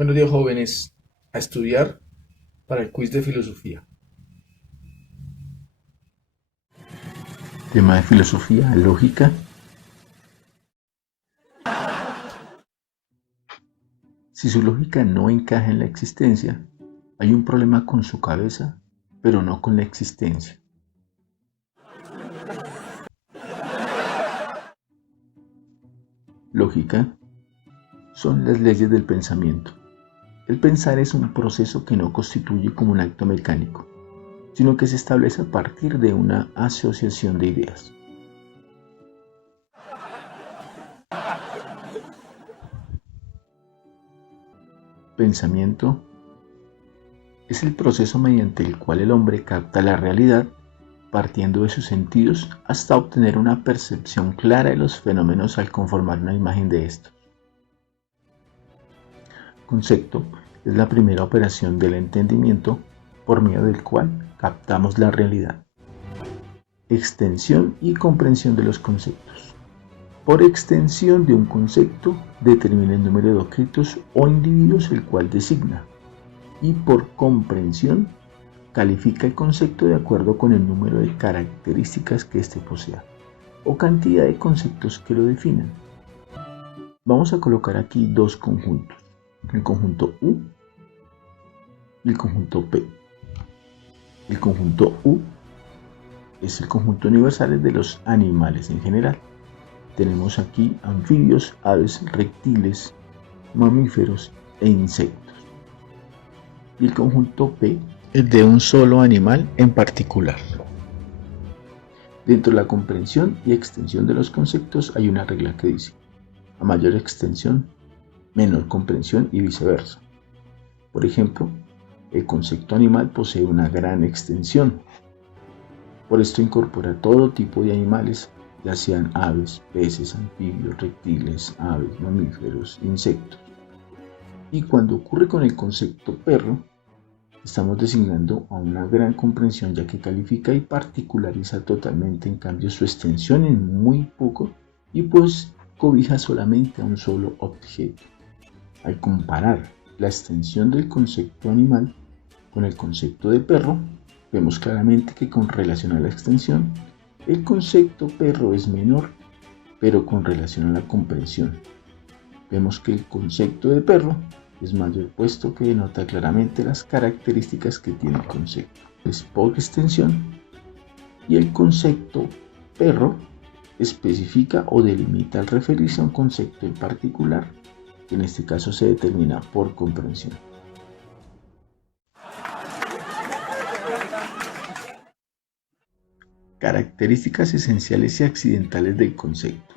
Buenos días, jóvenes, a estudiar para el quiz de filosofía. Tema de filosofía, lógica. Si su lógica no encaja en la existencia, hay un problema con su cabeza, pero no con la existencia. Lógica son las leyes del pensamiento. El pensar es un proceso que no constituye como un acto mecánico, sino que se establece a partir de una asociación de ideas. Pensamiento es el proceso mediante el cual el hombre capta la realidad partiendo de sus sentidos hasta obtener una percepción clara de los fenómenos al conformar una imagen de estos. Concepto es la primera operación del entendimiento por medio del cual captamos la realidad. Extensión y comprensión de los conceptos. Por extensión de un concepto determina el número de objetos o individuos el cual designa, y por comprensión califica el concepto de acuerdo con el número de características que éste posea, o cantidad de conceptos que lo definan. Vamos a colocar aquí dos conjuntos, el conjunto U y el conjunto P. El conjunto U es el conjunto universal de los animales en general. Tenemos aquí anfibios, aves, reptiles, mamíferos e insectos. Y el conjunto P es de un solo animal en particular. Dentro de la comprensión y extensión de los conceptos hay una regla que dice: a mayor extensión, menor comprensión y viceversa. Por ejemplo, el concepto animal posee una gran extensión. Por esto incorpora todo tipo de animales, ya sean aves, peces, anfibios, reptiles, aves, mamíferos, insectos. Y cuando ocurre con el concepto perro, estamos designando a una gran comprensión, ya que califica y particulariza totalmente, en cambio su extensión en muy poco, y pues cobija solamente a un solo objeto. Al comparar la extensión del concepto animal con el concepto de perro, vemos claramente que con relación a la extensión, el concepto perro es menor, pero con relación a la comprensión, vemos que el concepto de perro es mayor, puesto que denota claramente las características que tiene el concepto. Es por extensión, y el concepto perro especifica o delimita al referirse a un concepto en particular, que en este caso se determina por comprensión. Características esenciales y accidentales del concepto.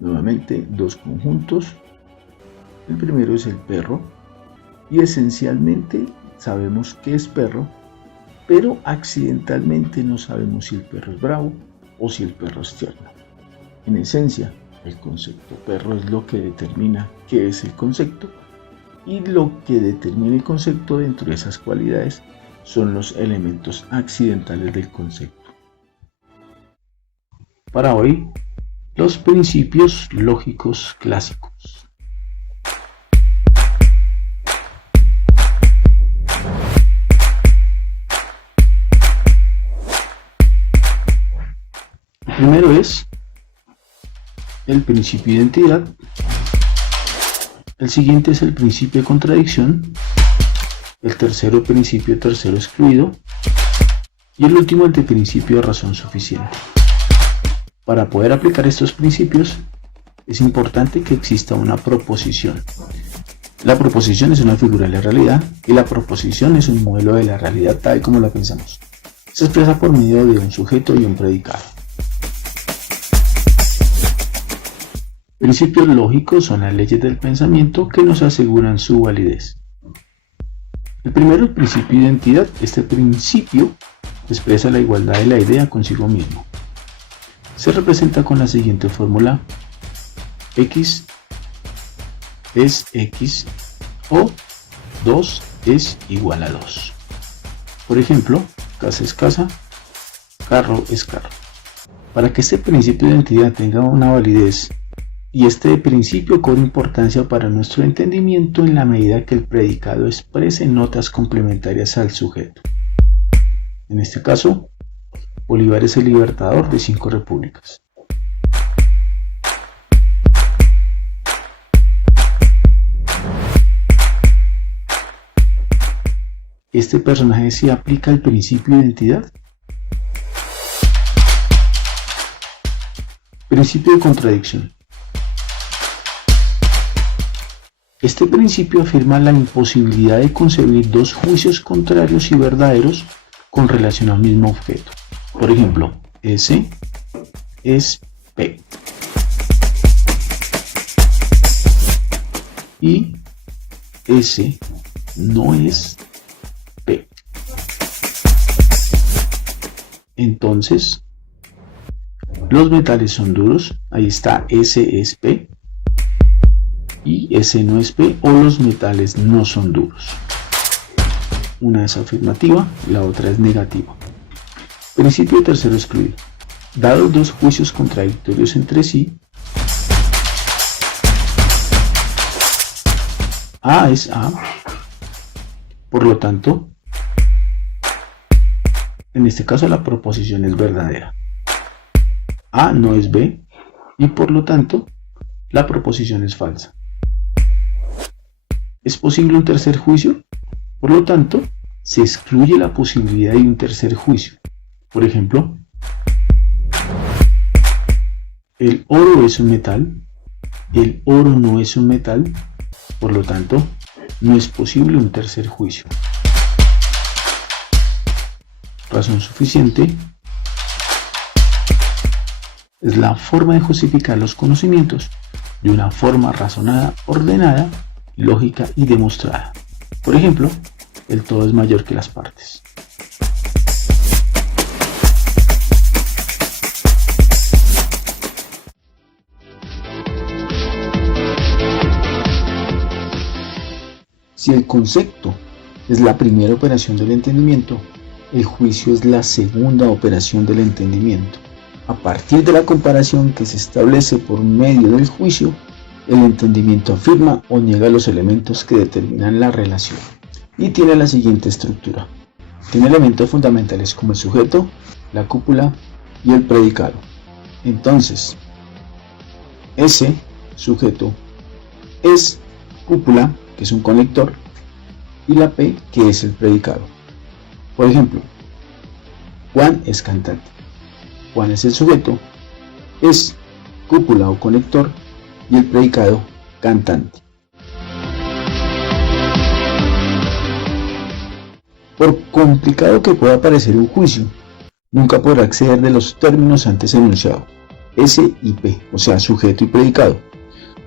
Nuevamente, dos conjuntos. El primero es el perro, y esencialmente sabemos que es perro, pero accidentalmente no sabemos si el perro es bravo o si el perro es tierno. En esencia, el concepto perro es lo que determina qué es el concepto, y lo que determina el concepto dentro de esas cualidades son los elementos accidentales del concepto. Para hoy, los principios lógicos clásicos. El primero es el principio de identidad. El siguiente es el principio de contradicción. El tercero, principio tercero excluido. Y el último, el de principio de razón suficiente. Para poder aplicar estos principios, es importante que exista una proposición. La proposición es una figura de la realidad, y la proposición es un modelo de la realidad tal como la pensamos. Se expresa por medio de un sujeto y un predicado. Principios lógicos son las leyes del pensamiento que nos aseguran su validez. El primero, el principio de identidad. Este principio expresa la igualdad de la idea consigo mismo. Se representa con la siguiente fórmula: x es x o 2 es igual a 2. Por ejemplo, casa es casa, carro es carro. Para que este principio de identidad tenga una validez Y este principio cobra importancia para nuestro entendimiento en la medida que el predicado exprese notas complementarias al sujeto. En este caso, Bolívar es el libertador de 5 repúblicas. ¿Este personaje sí aplica el principio de identidad? Principio de contradicción. Este principio afirma la imposibilidad de concebir dos juicios contrarios y verdaderos con relación al mismo objeto. Por ejemplo, S es P y S no es P. Entonces, los metales son duros, ahí está, S es P, y S no es P, o los metales no son duros. Una es afirmativa, la otra es negativa. Principio tercero excluido. Dados dos juicios contradictorios entre sí, A es A, por lo tanto, en este caso la proposición es verdadera. A no es B, y por lo tanto, la proposición es falsa. ¿Es posible un tercer juicio? Por lo tanto, se excluye la posibilidad de un tercer juicio. Por ejemplo, el oro es un metal, el oro no es un metal, por lo tanto, no es posible un tercer juicio. Razón suficiente es la forma de justificar los conocimientos de una forma razonada, ordenada, lógica y demostrada. Por ejemplo, el todo es mayor que las partes. Si el concepto es la primera operación del entendimiento, el juicio es la segunda operación del entendimiento. A partir de la comparación que se establece por medio del juicio, el entendimiento afirma o niega los elementos que determinan la relación y tiene la siguiente estructura. Tiene elementos fundamentales como el sujeto, la cópula y el predicado. Entonces, S, sujeto, es cópula, que es un conector, y la P, que es el predicado. Por ejemplo, Juan es cantante. Juan es el sujeto, es cópula o conector, y el predicado cantante. Por complicado que pueda parecer un juicio, nunca podrá exceder de los términos antes enunciados, S y P, o sea, sujeto y predicado.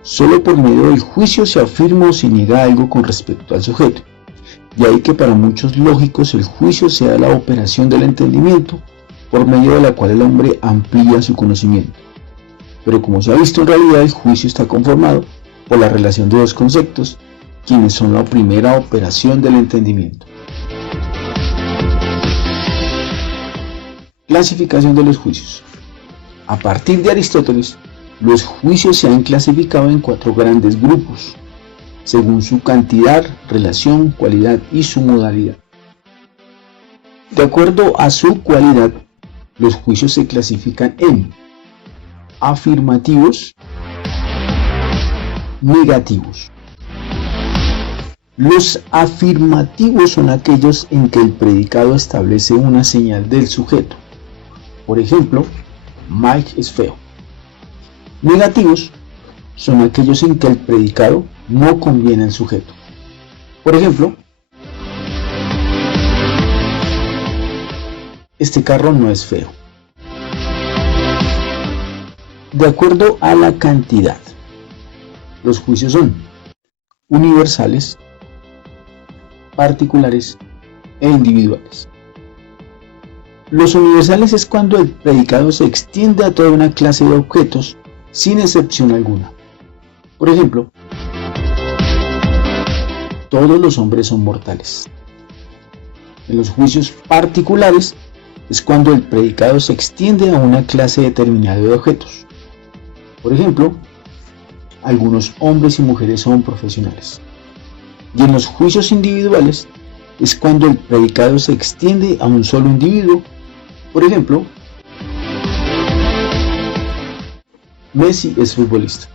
Solo por medio del juicio se afirma o se niega algo con respecto al sujeto. De ahí que para muchos lógicos el juicio sea la operación del entendimiento, por medio de la cual el hombre amplía su conocimiento. Pero como se ha visto, en realidad el juicio está conformado por la relación de dos conceptos, quienes son la primera operación del entendimiento. Clasificación de los juicios. A partir de Aristóteles, los juicios se han clasificado en 4 grandes grupos, según su cantidad, relación, cualidad y su modalidad. De acuerdo a su cualidad, los juicios se clasifican en afirmativos, negativos. Los afirmativos son aquellos en que el predicado establece una señal del sujeto. Por ejemplo, Mike es feo. Negativos son aquellos en que el predicado no conviene al sujeto. Por ejemplo, este carro no es feo. De acuerdo a la cantidad, los juicios son universales, particulares e individuales. Los universales es cuando el predicado se extiende a toda una clase de objetos sin excepción alguna. Por ejemplo, todos los hombres son mortales. En los juicios particulares es cuando el predicado se extiende a una clase determinada de objetos. Por ejemplo, algunos hombres y mujeres son profesionales. Y en los juicios individuales es cuando el predicado se extiende a un solo individuo. Por ejemplo, Messi es futbolista.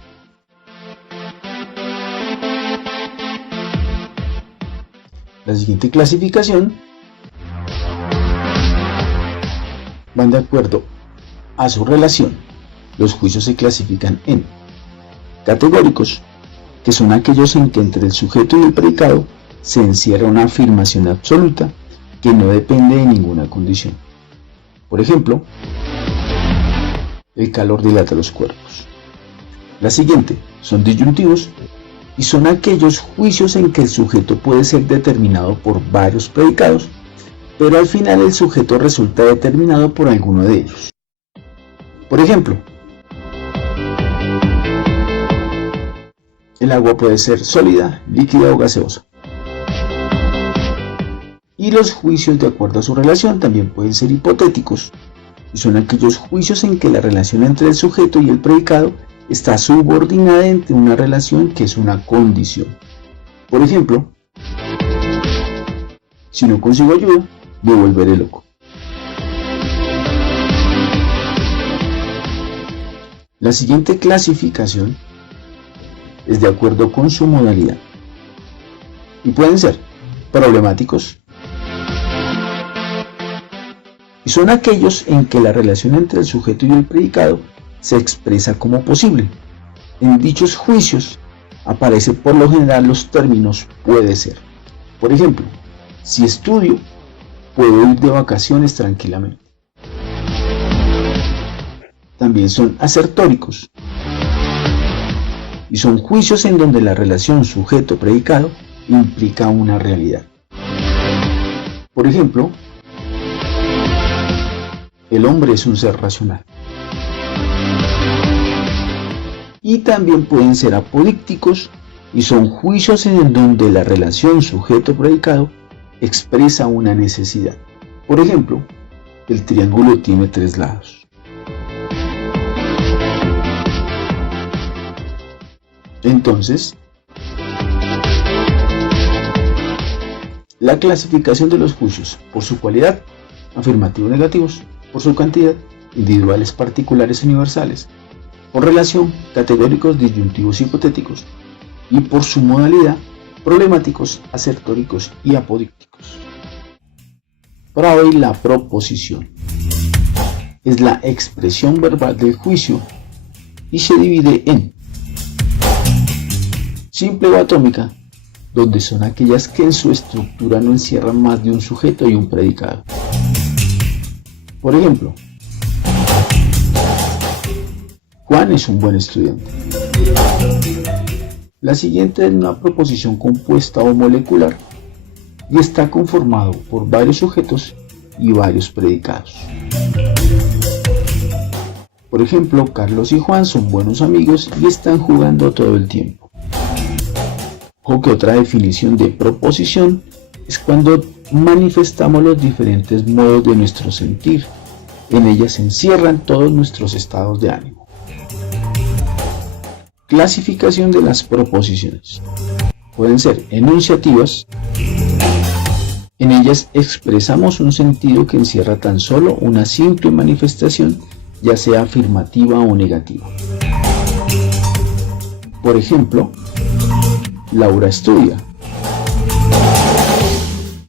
La siguiente clasificación van de acuerdo a su relación. Los juicios se clasifican en categóricos, que son aquellos en que entre el sujeto y el predicado se encierra una afirmación absoluta que no depende de ninguna condición. Por ejemplo, el calor dilata los cuerpos. La siguiente son disyuntivos y son aquellos juicios en que el sujeto puede ser determinado por varios predicados, pero al final el sujeto resulta determinado por alguno de ellos. Por ejemplo, el agua puede ser sólida, líquida o gaseosa. Y los juicios de acuerdo a su relación también pueden ser hipotéticos, y son aquellos juicios en que la relación entre el sujeto y el predicado está subordinada entre una relación que es una condición. Por ejemplo, si no consigo ayuda, me volveré loco. La siguiente clasificación es de acuerdo con su modalidad y pueden ser problemáticos, y son aquellos en que la relación entre el sujeto y el predicado se expresa como posible. En dichos juicios aparecen por lo general los términos puede ser. Por ejemplo, si estudio, puedo ir de vacaciones tranquilamente. También son asertóricos y son juicios en donde la relación sujeto-predicado implica una realidad. Por ejemplo, el hombre es un ser racional. Y también pueden ser apodícticos y son juicios en donde la relación sujeto-predicado expresa una necesidad. Por ejemplo, el triángulo tiene 3 lados. Entonces, la clasificación de los juicios por su cualidad, afirmativos, negativos, por su cantidad, individuales, particulares, universales, por relación, categóricos, disyuntivos, hipotéticos, y por su modalidad, problemáticos, asertóricos y apodícticos. Para hoy, la proposición es la expresión verbal del juicio y se divide en simple o atómica, donde son aquellas que en su estructura no encierran más de un sujeto y un predicado. Por ejemplo, Juan es un buen estudiante. La siguiente es una proposición compuesta o molecular y está conformado por varios sujetos y varios predicados. Por ejemplo, Carlos y Juan son buenos amigos y están jugando todo el tiempo. O que otra definición de proposición es cuando manifestamos los diferentes modos de nuestro sentir. En ellas se encierran todos nuestros estados de ánimo. Clasificación de las proposiciones. Pueden ser enunciativas. En ellas expresamos un sentido que encierra tan solo una simple manifestación, ya sea afirmativa o negativa. Por ejemplo, Laura estudia.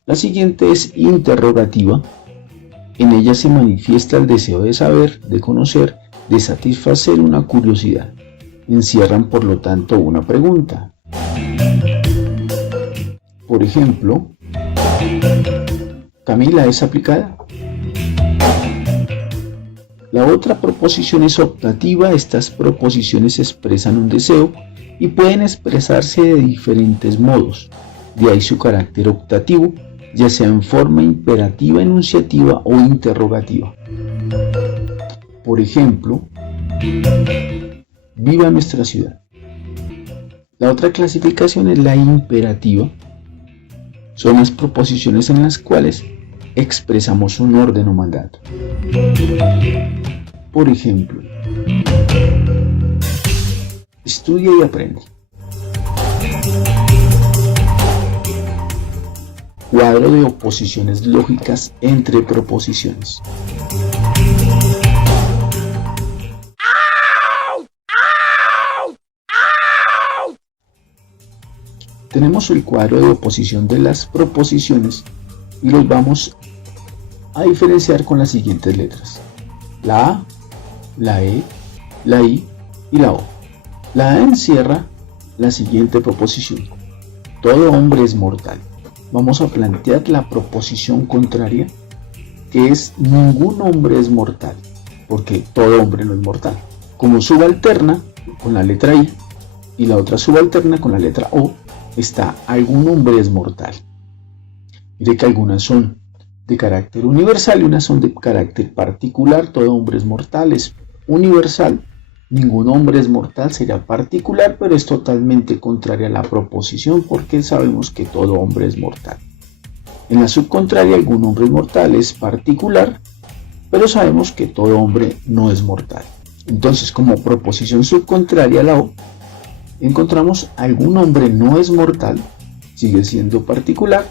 La siguiente es interrogativa. En ella se manifiesta el deseo de saber, de conocer, de satisfacer una curiosidad. Encierran, por lo tanto, una pregunta. Por ejemplo, ¿Camila es aplicada? La otra proposición es optativa. Estas proposiciones expresan un deseo y pueden expresarse de diferentes modos. De ahí su carácter optativo, ya sea en forma imperativa, enunciativa o interrogativa. Por ejemplo, viva nuestra ciudad. La otra clasificación es la imperativa. Son las proposiciones en las cuales expresamos un orden o mandato. Por ejemplo, Estudia y aprende. Cuadro de oposiciones lógicas entre proposiciones. Tenemos el cuadro de oposición de las proposiciones y los vamos a diferenciar con las siguientes letras: la A, la E, la I y la O. La A encierra la siguiente proposición: todo hombre es mortal. Vamos a plantear la proposición contraria, que es ningún hombre es mortal, porque todo hombre no es mortal. Como subalterna con la letra I y la otra subalterna con la letra O, está algún hombre es mortal. Mire que algunas son de carácter universal y unas son de carácter particular. Todo hombre es mortal es universal, ningún hombre es mortal sería particular, pero es totalmente contraria a la proposición porque sabemos que todo hombre es mortal. En la subcontraria, algún hombre es mortal es particular, pero sabemos que todo hombre no es mortal. Entonces, como proposición subcontraria a la O, encontramos algún hombre no es mortal, sigue siendo particular,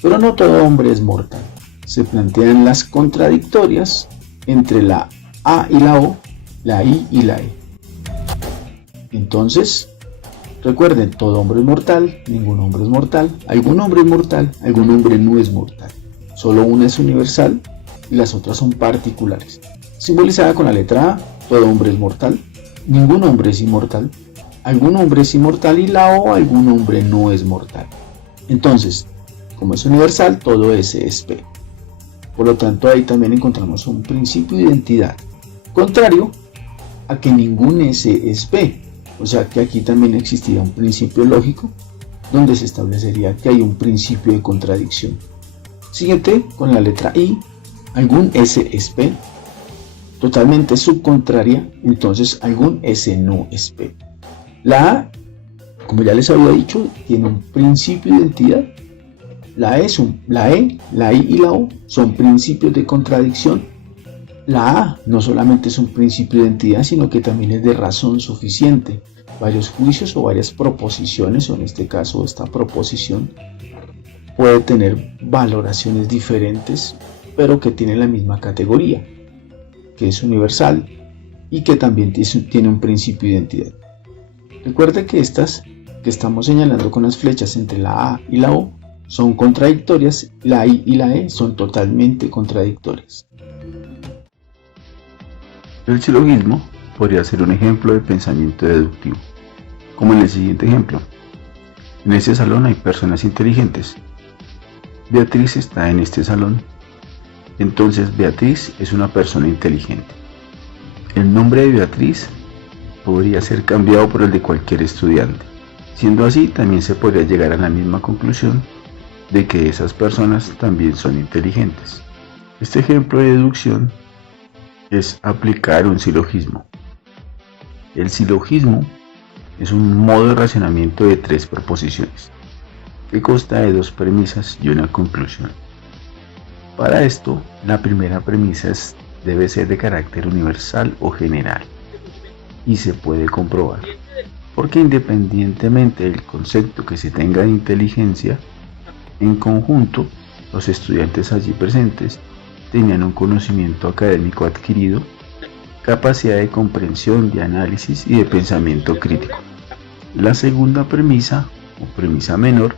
pero no todo hombre es mortal. Se plantean las contradictorias entre la A y la O, la I y la E. Entonces, recuerden, todo hombre es mortal, ningún hombre es mortal, algún hombre es mortal, algún hombre no es mortal. Solo una es universal y las otras son particulares. Simbolizada con la letra A, todo hombre es mortal, ningún hombre es inmortal, algún hombre es inmortal y la O, algún hombre no es mortal. Entonces, como es universal, todo S es P. Por lo tanto, ahí también encontramos un principio de identidad, contrario a que ningún S es P. O sea que aquí también existiría un principio lógico, donde se establecería que hay un principio de contradicción. Siguiente, con la letra I, algún S es P, totalmente subcontraria, entonces algún S no es P. La A, como ya les había dicho, tiene un principio de identidad. La E, la I y la O son principios de contradicción. La A no solamente es un principio de identidad, sino que también es de razón suficiente. Varios juicios o varias proposiciones, o en este caso esta proposición, puede tener valoraciones diferentes, pero que tienen la misma categoría, que es universal y que también tiene un principio de identidad. Recuerde que estas que estamos señalando con las flechas entre la A y la O son contradictorias, la I y la E son totalmente contradictorias. El silogismo podría ser un ejemplo de pensamiento deductivo, como en el siguiente ejemplo. En este salón hay personas inteligentes. Beatriz está en este salón. Entonces Beatriz es una persona inteligente. El nombre de Beatriz podría ser cambiado por el de cualquier estudiante. Siendo así, también se podría llegar a la misma conclusión de que esas personas también son inteligentes. Este ejemplo de deducción es aplicar un silogismo. El silogismo es un modo de razonamiento de tres proposiciones, que consta de dos premisas y una conclusión. Para esto, la primera premisa debe ser de carácter universal o general, y se puede comprobar, porque independientemente del concepto que se tenga de inteligencia, en conjunto, los estudiantes allí presentes tenían un conocimiento académico adquirido, capacidad de comprensión, de análisis y de pensamiento crítico. La segunda premisa, o premisa menor,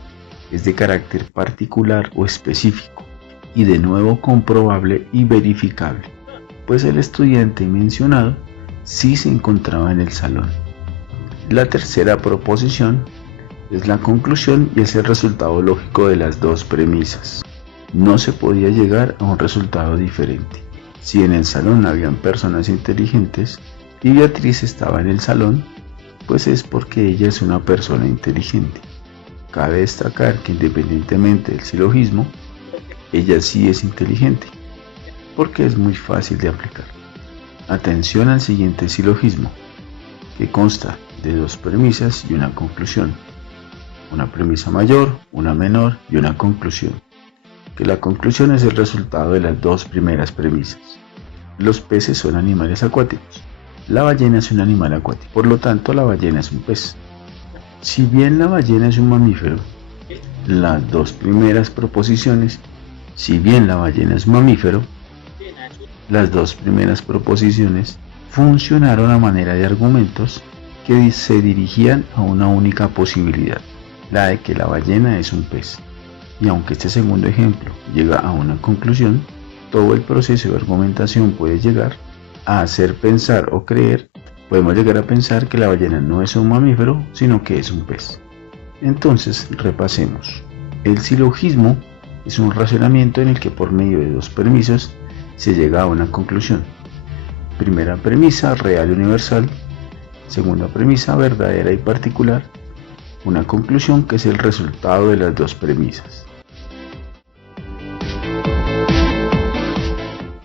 es de carácter particular o específico, y de nuevo comprobable y verificable, pues el estudiante mencionado sí se encontraba en el salón. La tercera proposición es la conclusión y es el resultado lógico de las dos premisas. No se podía llegar a un resultado diferente. Si en el salón habían personas inteligentes y Beatriz estaba en el salón, pues es porque ella es una persona inteligente. Cabe destacar que independientemente del silogismo, ella sí es inteligente, porque es muy fácil de aplicar. Atención al siguiente silogismo, que consta de dos premisas y una conclusión. Una premisa mayor, una menor y una conclusión, que la conclusión es el resultado de las dos primeras premisas. Los peces son animales acuáticos. La ballena es un animal acuático, por lo tanto la ballena es un pez. Si bien la ballena es un mamífero, las dos primeras proposiciones, si bien la ballena es un mamífero, las dos primeras proposiciones funcionaron a manera de argumentos que se dirigían a una única posibilidad, la de que la ballena es un pez. Y aunque este segundo ejemplo llega a una conclusión, todo el proceso de argumentación puede llegar a hacer pensar o creer, podemos llegar a pensar que la ballena no es un mamífero, sino que es un pez. Entonces, repasemos. El silogismo es un razonamiento en el que por medio de dos premisas se llega a una conclusión. Primera premisa, real y universal. Segunda premisa, verdadera y particular. Una conclusión que es el resultado de las dos premisas.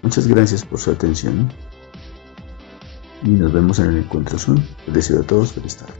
Muchas gracias por su atención y nos vemos en el encuentro Zoom. Les deseo a todos feliz tarde.